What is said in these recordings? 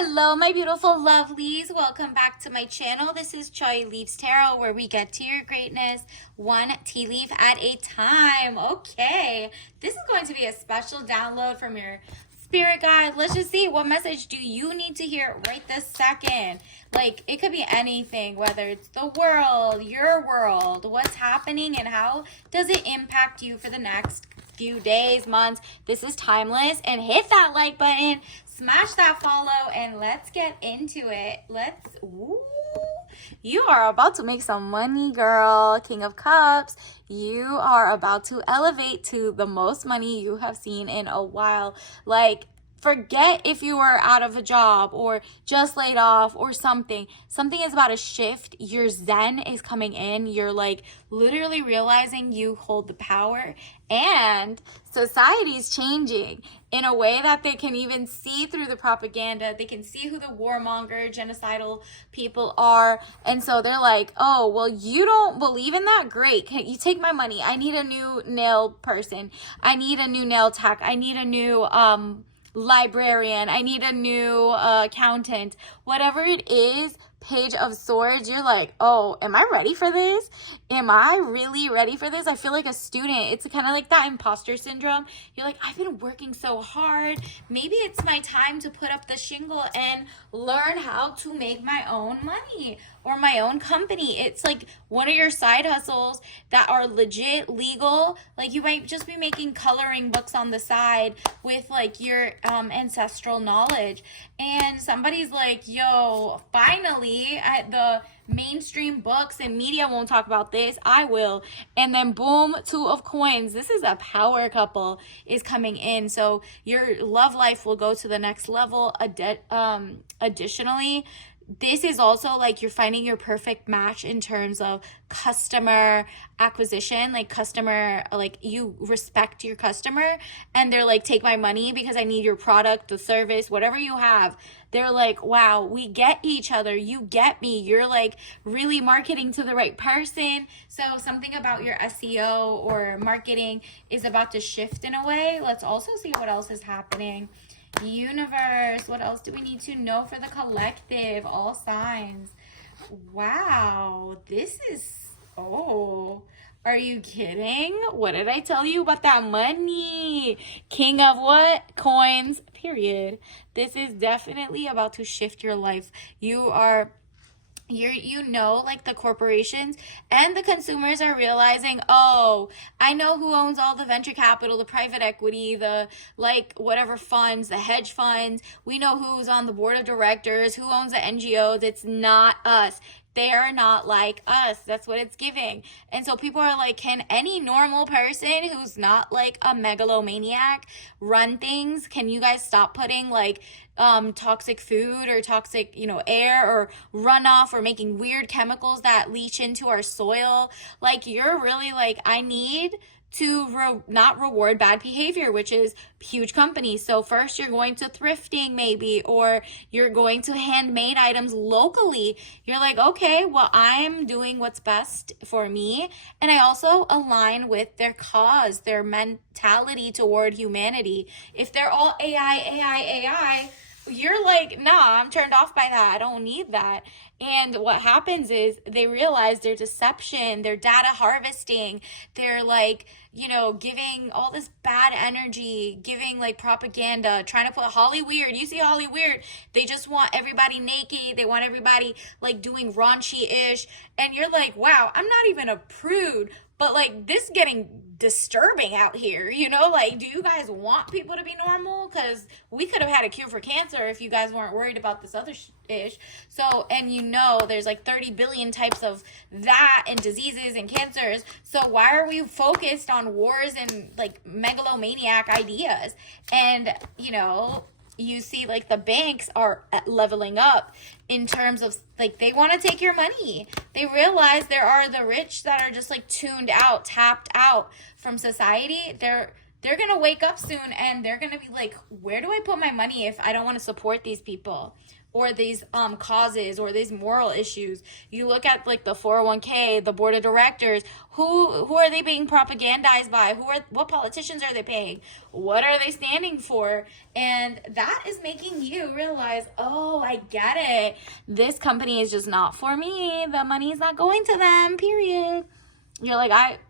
Hello, my beautiful lovelies. Welcome back to my channel. This is Choi Leaves Tarot, where we get to your greatness one tea leaf at a time. Okay, this is going to be a special download from your spirit guide. Let's just see, what message do you need to hear right this second? Like, it could be anything, whether it's the world, your world, what's happening, and how does it impact you for the next few days, months. This is timeless. And hit that like button, smash that follow, and let's get into it. You are about to make some money, girl. King of Cups. You are about to elevate to the most money you have seen in a while. Like, forget if you were out of a job or just laid off or something. Something is about to shift. Your zen is coming in. You're like literally realizing you hold the power, and society's changing in a way that they can even see through the propaganda. They can see who the warmonger, genocidal people are. And so they're like, oh, well, you don't believe in that? Great. Can you take my money? I need a new nail person. I need a new nail tech. I need a new, librarian, I need a new accountant, whatever it is. Page of Swords, you're like, oh, am I ready for this? Am I really ready for this? I feel like a student. It's kind of like that imposter syndrome. You're like, I've been working so hard. Maybe it's my time to put up the shingle and learn how to make my own money or my own company. It's like one of your side hustles that are legit legal. Like, you might just be making coloring books on the side with like your ancestral knowledge, and somebody's like, yo, finally, the mainstream books and media won't talk about this, I will. And then boom, Two of Coins. This is a power couple is coming in, so your love life will go to the next level. Additionally, this is also like you're finding your perfect match in terms of customer acquisition, like customer, like you respect your customer and they're like, take my money because I need your product, the service, whatever you have. They're like, wow, we get each other. You get me. You're like really marketing to the right person. So something about your SEO or marketing is about to shift in a way. Let's also see what else is happening. Universe, what else do we need to know for the collective? All signs. Wow, this is, oh, are you kidding? What did I tell you about that money? King of what? Coins, period. This is definitely about to shift your life. Like the corporations and the consumers are realizing, oh, I know who owns all the venture capital, the private equity, the like whatever funds, the hedge funds. We know who's on the board of directors, who owns the NGOs. It's not us. They are not like us. That's what it's giving. And so people are like, can any normal person who's not like a megalomaniac run things? Can you guys stop putting like toxic food or toxic, air or runoff or making weird chemicals that leach into our soil? Like, you're really like, I need to not reward bad behavior, which is huge companies. So first you're going to thrifting maybe, or you're going to handmade items locally. You're like, okay, well, I'm doing what's best for me. And I also align with their cause, their mentality toward humanity. If they're all AI, you're like, nah, I'm turned off by that. I don't need that. And what happens is they realize their deception, their data harvesting, they're like, giving all this bad energy, giving like propaganda, trying to put Holly Weird. You see Holly Weird, they just want everybody naked. They want everybody like doing raunchy-ish. And you're like, wow, I'm not even a prude, but like this is getting disturbing out here, like, do you guys want people to be normal? Because we could have had a cure for cancer if you guys weren't worried about this other ish. So, and there's like 30 billion types of that and diseases and cancers. So why are we focused on wars and like megalomaniac ideas? And you see like the banks are leveling up in terms of like they want to take your money. They realize there are the rich that are just like tuned out, tapped out from society. They're they're going to wake up soon and they're going to be like, where do I put my money if I don't want to support these people or these causes or these moral issues? You look at like the 401k, the board of directors, who are they being propagandized by? What politicians are they paying? What are they standing for? And that is making you realize, oh, I get it. This company is just not for me. The money is not going to them, period. You're like,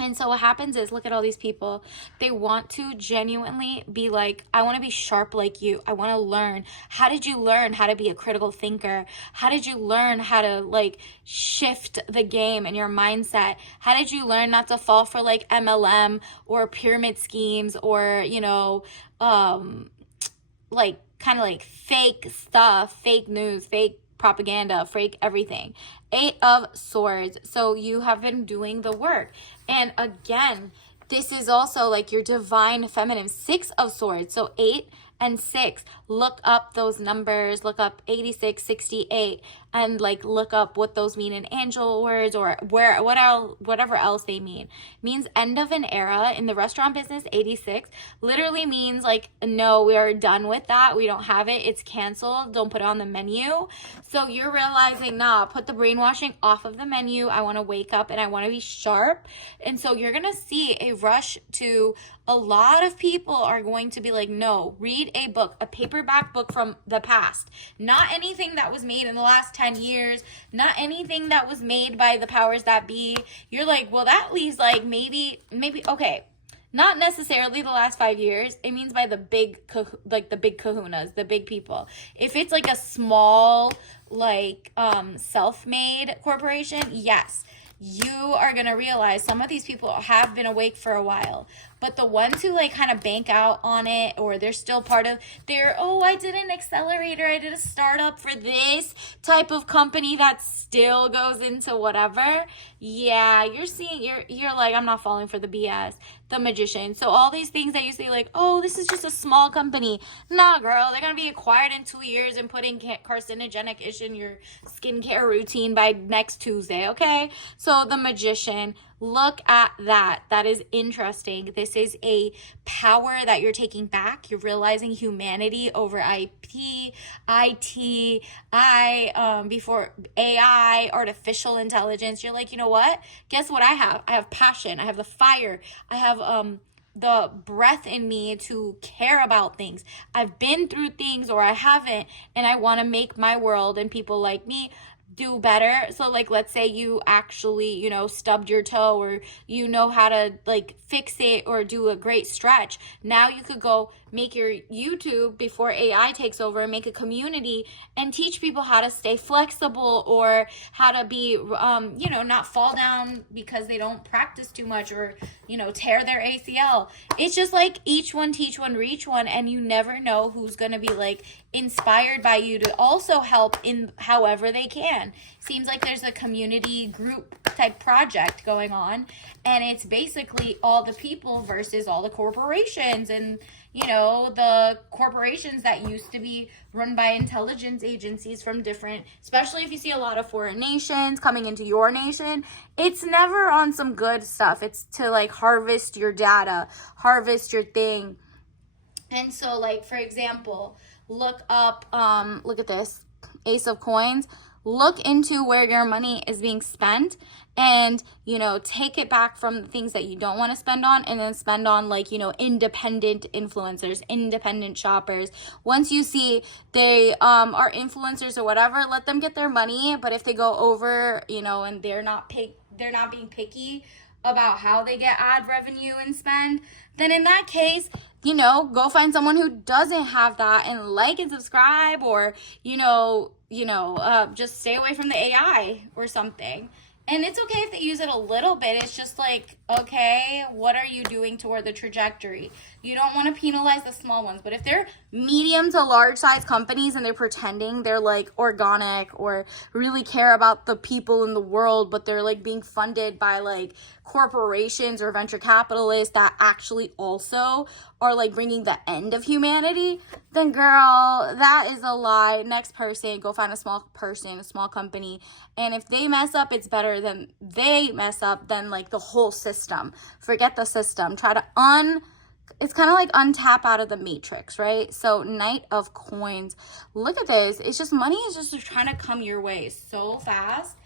and so what happens is, look at all these people. They want to genuinely be like, I want to be sharp like you. I want to learn. How did you learn how to be a critical thinker? How did you learn how to like shift the game and your mindset? How did you learn not to fall for like MLM or pyramid schemes or, like kind of like fake stuff, fake news, fake propaganda, fake everything. 8 of Swords. So you have been doing the work. And again, this is also like your divine feminine. 6 of Swords. So 8 and 6. Look up those numbers. Look up 86, 68, and like look up what those mean in angel words or whatever else they mean. Means end of an era in the restaurant business. 86 literally means like, no, we are done with that. We don't have it. It's canceled. Don't put it on the menu. So you're realizing, nah, put the brainwashing off of the menu. I want to wake up and I want to be sharp. And so you're going to see a rush to, a lot of people are going to be like, no, read a book, a paperback book from the past. Not anything that was made in the last 10 years, not anything that was made by the powers that be. You're like, well, that leaves like maybe, okay, not necessarily the last 5 years. It means by the big kahunas, the big people. If it's like a small, like self-made corporation, yes, you are going to realize some of these people have been awake for a while. But the ones who like kind of bank out on it, or they're still part of their, oh, I did an accelerator, I did a startup for this type of company that still goes into whatever. Yeah, you're like, I'm not falling for the BS. The Magician. So all these things that you say like, oh, this is just a small company. Nah, girl, they're going to be acquired in 2 years and putting carcinogenic-ish in your skincare routine by next Tuesday, okay? So The Magician. Look at that. That is interesting. This is a power that you're taking back. You're realizing humanity over before AI, artificial intelligence. You're like, you know what? Guess what I have? I have passion. I have the fire. I have the breath in me to care about things. I've been through things or I haven't, and I want to make my world and people like me do better. So like, let's say you actually, stubbed your toe, or you know how to like fix it or do a great stretch. Now you could go make your YouTube before AI takes over and make a community and teach people how to stay flexible or how to be, not fall down because they don't practice too much or, tear their ACL. It's just like each one, teach one, reach one. And you never know who's going to be like inspired by you to also help in however they can. Seems like there's a community group type project going on, and it's basically all the people versus all the corporations, and the corporations that used to be run by intelligence agencies from different, especially if you see a lot of foreign nations coming into your nation, it's never on some good stuff. It's to like harvest your data, harvest your thing. And so like, for example, look up, look at this, Ace of Coins. Look into where your money is being spent and, take it back from the things that you don't want to spend on, and then spend on like, independent influencers, independent shoppers. Once you see they are influencers or whatever, let them get their money. But if they go over, and they're not being picky about how they get ad revenue and spend, then in that case, go find someone who doesn't have that and like and subscribe, or, just stay away from the AI or something. And it's okay if they use it a little bit. It's just like, okay, what are you doing toward the trajectory? You don't want to penalize the small ones. But if they're medium to large size companies and they're pretending they're like organic or really care about the people in the world, but they're like being funded by like corporations or venture capitalists that actually also are like bringing the end of humanity, then girl, that is a lie. Next person, go find a small person, a small company. And if they mess up, it's better better than they mess up, then like the whole system. Forget the system. Try to it's kind of like untap out of the matrix, right? So Knight of Coins. Look at this. It's just money is just trying to come your way so fast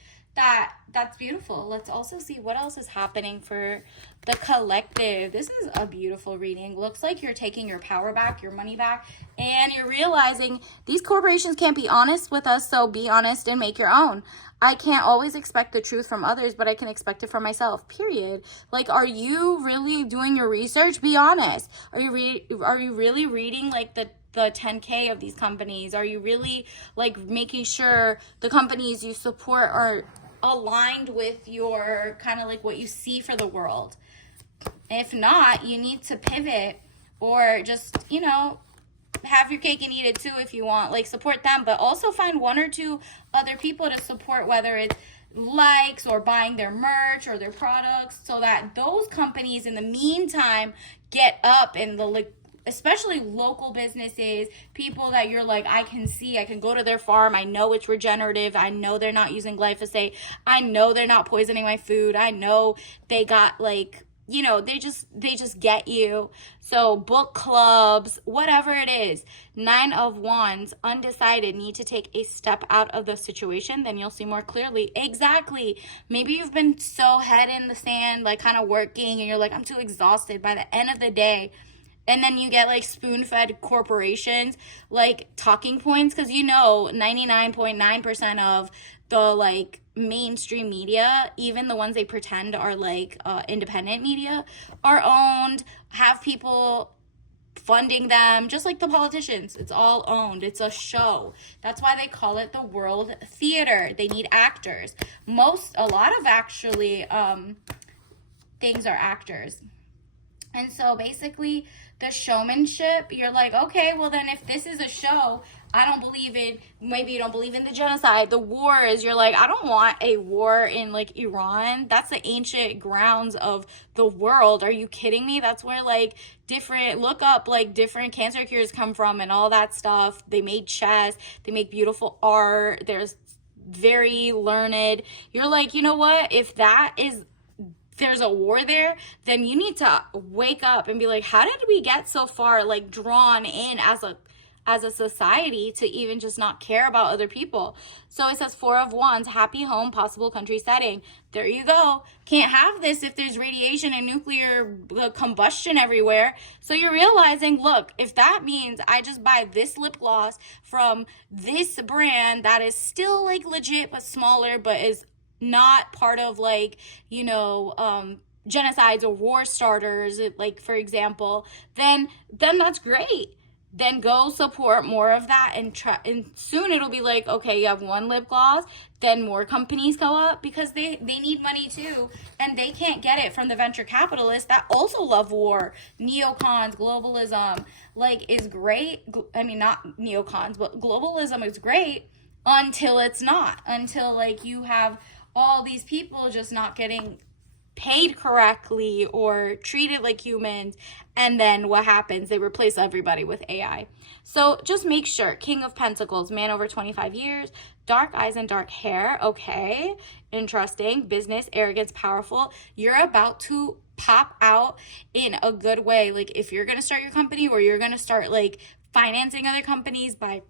that's beautiful. Let's also see what else is happening for the collective. This is a beautiful reading. Looks like you're taking your power back, your money back, and you're realizing these corporations can't be honest with us, so be honest and make your own. I can't always expect the truth from others, but I can expect it from myself, period. Like, are you really doing your research? Be honest. Are you really reading like the 10K of these companies? Are you really like making sure the companies you support are aligned with your kind of like what you see for the world? If not, you need to pivot or just, have your cake and eat it too if you want. Like, support them, but also find one or two other people to support, whether it's likes or buying their merch or their products, so that those companies in the meantime get up and especially local businesses, people that you're like, I can go to their farm. I know it's regenerative. I know they're not using glyphosate. I know they're not poisoning my food. I know they got they just get you. So book clubs, whatever it is. 9 of Wands, undecided, need to take a step out of the situation, then you'll see more clearly. Exactly. Maybe you've been so head in the sand, like kind of working, and you're like, I'm too exhausted by the end of the day. And then you get like spoon-fed corporations, like talking points, because 99.9% of the like mainstream media, even the ones they pretend are like independent media, are owned, have people funding them, just like the politicians. It's all owned. It's a show. That's why they call it the world theater. They need actors. A lot of actually things are actors. And so basically the showmanship, you're like, okay, well then if this is a show, I don't believe in, maybe you don't believe in the genocide, the wars. You're like, I don't want a war in like Iran. That's the ancient grounds of the world. Are you kidding me? That's where like look up like different cancer cures come from and all that stuff. They made chess. They make beautiful art. There's very learned. You're like, you know what? If there's a war there, then you need to wake up and be like, how did we get so far like drawn in as a society to even just not care about other people? So it says 4 of Wands, happy home, possible country setting. There you go. Can't have this if there's radiation and nuclear combustion everywhere. So you're realizing, look, if that means I just buy this lip gloss from this brand that is still like legit but smaller, but is not part of like genocides or war starters, like for example, then that's great. Then go support more of that and soon it'll be like, okay, you have one lip gloss, then more companies go up because they need money too, and they can't get it from the venture capitalists that also love war. Neocons, globalism is great. I mean, not neocons, but globalism is great until it's not, until like you have all these people just not getting paid correctly or treated like humans, and then what happens? They replace everybody with AI. So just make sure. King of Pentacles, man over 25 years, dark eyes and dark hair. Okay, interesting. Business, arrogance, powerful. You're about to pop out in a good way. Like if you're gonna start your company, or you're gonna start like financing other companies by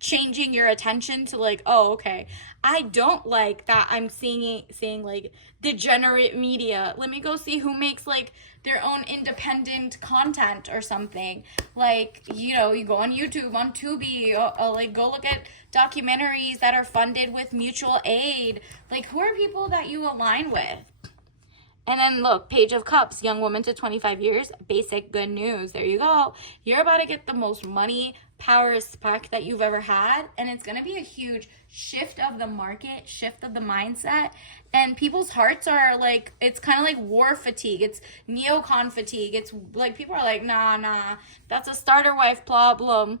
changing your attention to like, oh, okay, I don't like that I'm seeing like degenerate media. Let me go see who makes like their own independent content or something. Like, you go on YouTube, on Tubi, or like go look at documentaries that are funded with mutual aid. Like, who are people that you align with? And then look, Page of Cups, young woman to 25 years, basic good news. There you go. You're about to get the most money, power, respect that you've ever had. And it's going to be a huge shift of the market, shift of the mindset. And people's hearts are like, it's kind of like war fatigue. It's neocon fatigue. It's like people are like, nah, that's a starter wife problem.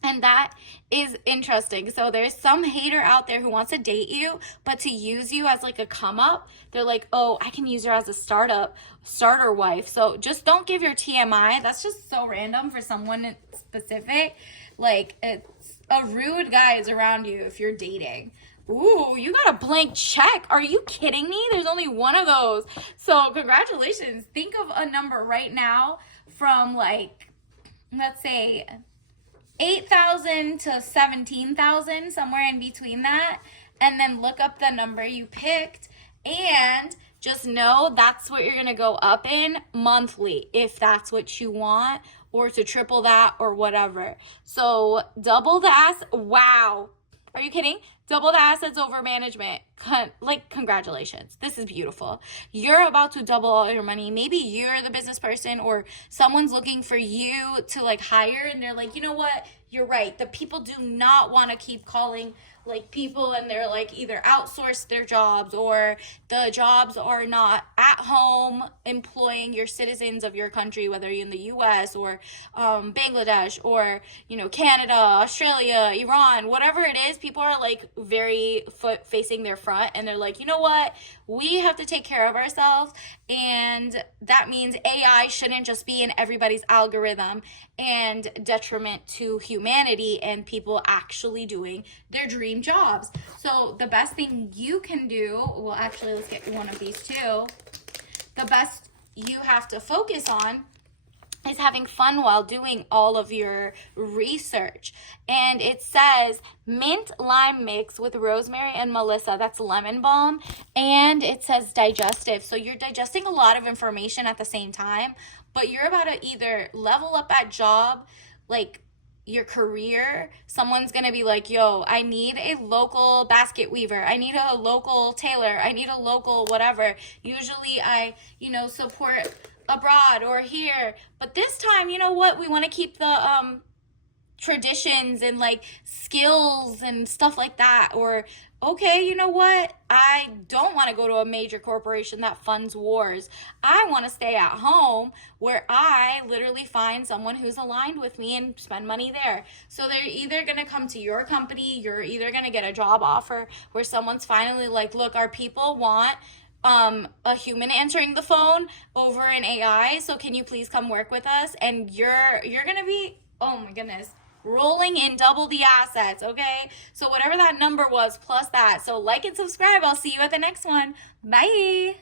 And that is interesting. So there's some hater out there who wants to date you, but to use you as like a come up. They're like, oh, I can use her as a starter wife. So just don't give your TMI. That's just so random for someone specific. Like, it's a rude guy is around you if you're dating. Ooh, you got a blank check. Are you kidding me? There's only one of those. So congratulations. Think of a number right now from like, let's say 8,000 to 17,000, somewhere in between that. And then look up the number you picked and just know that's what you're going to go up in monthly if that's what you want, or to triple that or whatever. So double the wow. Are you kidding? Double the assets over management. Congratulations. This is beautiful. You're about to double all your money. Maybe you're the business person or someone's looking for you to like hire, and they're like, you know what? You're right. The people do not want to keep calling like people, and they're like either outsource their jobs, or the jobs are not at home employing your citizens of your country, whether you're in the US or Bangladesh or, you know, Canada, Australia, Iran, whatever it is. People are like very facing their front, and they're like, you know what? We have to take care of ourselves, and that means AI shouldn't just be in everybody's algorithm and detriment to humanity and people actually doing their dream jobs. So the best thing you can do, well, actually, let's get one of these too. The best you have to focus on is having fun while doing all of your research. And it says mint lime mix with rosemary and melissa. That's lemon balm. And it says digestive. So you're digesting a lot of information at the same time, but you're about to either level up at job, like your career. Someone's gonna be like, yo, I need a local basket weaver, I need a local tailor, I need a local whatever. Usually I, you know, support abroad or here, but this time, you know what, we want to keep the traditions and like skills and stuff like that. Or okay, you know what, I don't want to go to a major corporation that funds wars. I want to stay at home where I literally find someone who's aligned with me and spend money there. So they're either going to come to your company, you're either going to get a job offer where someone's finally like, look, our people want a human answering the phone over an AI, so can you please come work with us? And you're gonna be, oh my goodness, rolling in double the assets. Okay, so whatever that number was plus that. So like and subscribe. I'll see you at the next one. Bye.